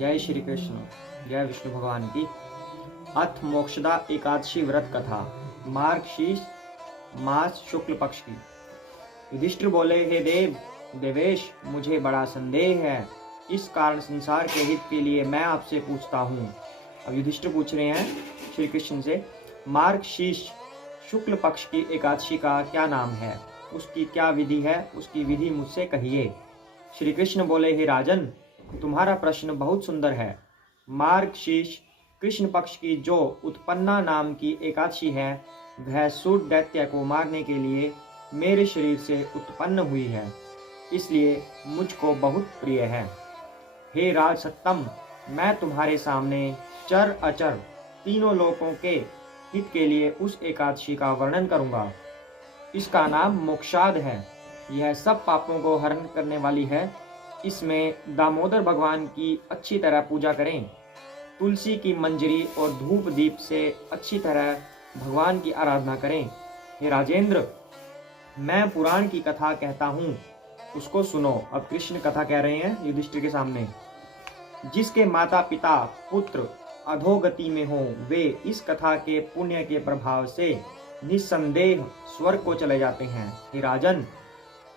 जय श्री कृष्ण। जय विष्णु भगवान की। अथ मोक्षदा एकादशी व्रत कथा, मार्गशीर्ष मास शुक्ल पक्ष की। युधिष्ठिर बोले, हे देवेश, मुझे बड़ा संदेह है। इस कारण संसार के हित के लिए मैं आपसे पूछता हूँ। अब युधिष्ठिर पूछ रहे हैं श्री कृष्ण से, मार्गशीर्ष शुक्ल पक्ष की एकादशी का क्या नाम है, उसकी क्या विधि है, उसकी विधि मुझसे कहिए। श्री कृष्ण बोले, हे राजन, तुम्हारा प्रश्न बहुत सुंदर है। मार्गशीर्ष कृष्ण पक्ष की जो उत्पन्ना नाम की एकादशी है, वह सूर दैत्य को मारने के लिए मेरे शरीर से उत्पन्न हुई है, इसलिए मुझको बहुत प्रिय है। हे राज सत्तम, मैं तुम्हारे सामने चर अचर तीनों लोकों के हित के लिए उस एकादशी का वर्णन करूंगा। इसका नाम मोक्षाद है। यह सब पापों को हरण करने वाली है। इसमें दामोदर भगवान की अच्छी तरह पूजा करें। तुलसी की मंजरी और धूप दीप से अच्छी तरह भगवान की आराधना करें। हे राजेंद्र, मैं पुराण की कथा कहता हूँ, उसको सुनो। अब कृष्ण कथा कह रहे हैं युधिष्ठिर के सामने। जिसके माता पिता पुत्र अधोगति में हो, वे इस कथा के पुण्य के प्रभाव से निस्संदेह स्वर्ग को चले जाते हैं। हे राजन,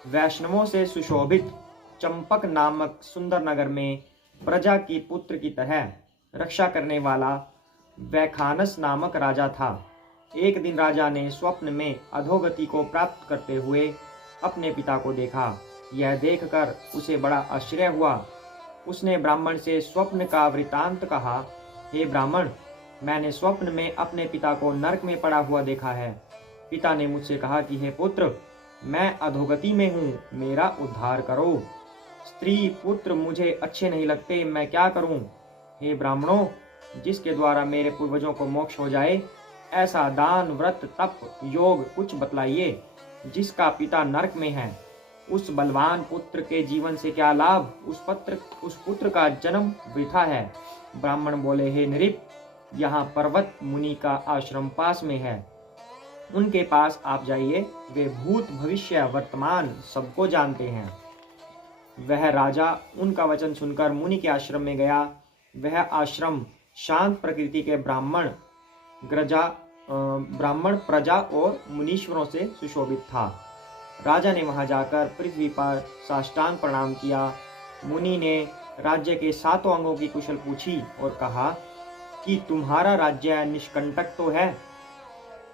वैष्णवों से सुशोभित चंपक नामक सुंदर नगर में प्रजा की पुत्र की तरह रक्षा करने वाला वैखानस नामक राजा था। एक दिन राजा ने स्वप्न में अधोगति को प्राप्त करते हुए अपने पिता को देखा। यह देखकर उसे बड़ा आश्चर्य हुआ। उसने ब्राह्मण से स्वप्न का वृतांत कहा। हे ब्राह्मण, मैंने स्वप्न में अपने पिता को नरक में पड़ा हुआ देखा है। पिता ने मुझसे कहा कि हे पुत्र, मैं अधोगति में हूँ, मेरा उद्धार करो। स्त्री पुत्र मुझे अच्छे नहीं लगते, मैं क्या करूं? हे ब्राह्मणों, जिसके द्वारा मेरे पूर्वजों को मोक्ष हो जाए, ऐसा दान व्रत तप योग कुछ बतलाइए। जिसका पिता नरक में है, उस बलवान पुत्र के जीवन से क्या लाभ? उस पुत्र का जन्म वृथा है। ब्राह्मण बोले, हे नृप, यहाँ पर्वत मुनि का आश्रम पास में है, उनके पास आप जाइए। वे भूत भविष्य वर्तमान सबको जानते हैं। वह राजा उनका वचन सुनकर मुनि के आश्रम में गया। वह आश्रम शांत प्रकृति के ब्राह्मण प्रजा और मुनीश्वरों से सुशोभित था। राजा ने वहां जाकर पृथ्वी पर साष्टांग प्रणाम किया। मुनि ने राज्य के 7 अंगों की कुशल पूछी और कहा कि तुम्हारा राज्य निष्कंटक तो है?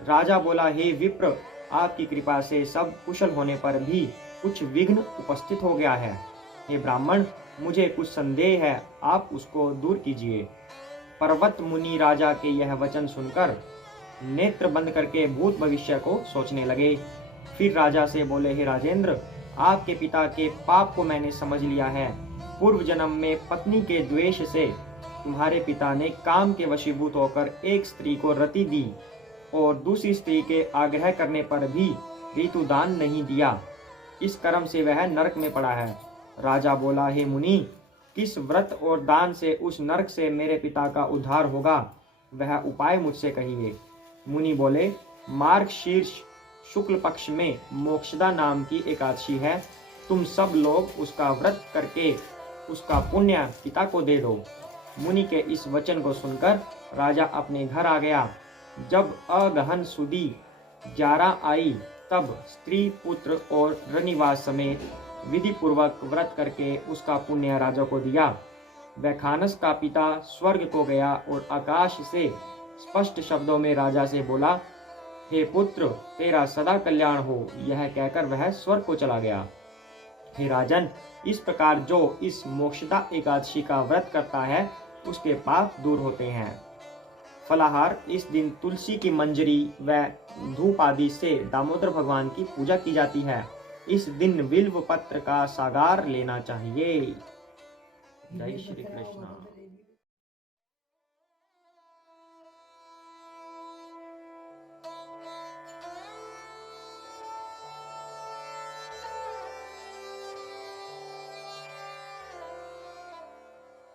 राजा बोला, हे विप्र, आपकी कृपा से सब कुशल होने पर भी कुछ विघ्न उपस्थित हो गया है। हे ब्राह्मण, मुझे कुछ संदेह है, आप उसको दूर कीजिए। पर्वत मुनि राजा के यह वचन सुनकर नेत्र बंद करके भूत भविष्य को सोचने लगे। फिर राजा से बोले, हे राजेंद्र, आपके पिता के पाप को मैंने समझ लिया है। पूर्व जन्म में पत्नी के द्वेष से तुम्हारे पिता ने काम के वशीभूत होकर एक स्त्री को रति दी और दूसरी स्त्री के आग्रह करने पर भी ऋतुदान नहीं दिया। इस कर्म से वह नरक में पड़ा है। राजा बोला, हे मुनि, किस व्रत और दान से उस नरक से मेरे पिता का उद्धार होगा, वह उपाय मुझसे कहिए। मुनि बोले, मार्गशीर्ष शुक्ल पक्ष में मोक्षदा नाम की एकादशी है। तुम सब लोग उसका व्रत करके उसका पुण्य पिता को दे दो। मुनि के इस वचन को सुनकर राजा अपने घर आ गया। जब अगहन सुदी 11 आई, तब स्त्री पुत्र और रनिवास समेत विधि पूर्वक व्रत करके उसका पुण्य राजा को दिया। वैखानस का पिता स्वर्ग को गया और आकाश से स्पष्ट शब्दों में राजा से बोला, हे पुत्र, तेरा सदा कल्याण हो। यह कहकर वह स्वर्ग को चला गया। हे राजन, इस प्रकार जो इस मोक्षदा एकादशी का व्रत करता है, उसके पाप दूर होते हैं। फलाहार, इस दिन तुलसी की मंजरी व धूप आदि से दामोदर भगवान की पूजा की जाती है। इस दिन बिल्व पत्र का सागार लेना चाहिए। जय श्री कृष्ण।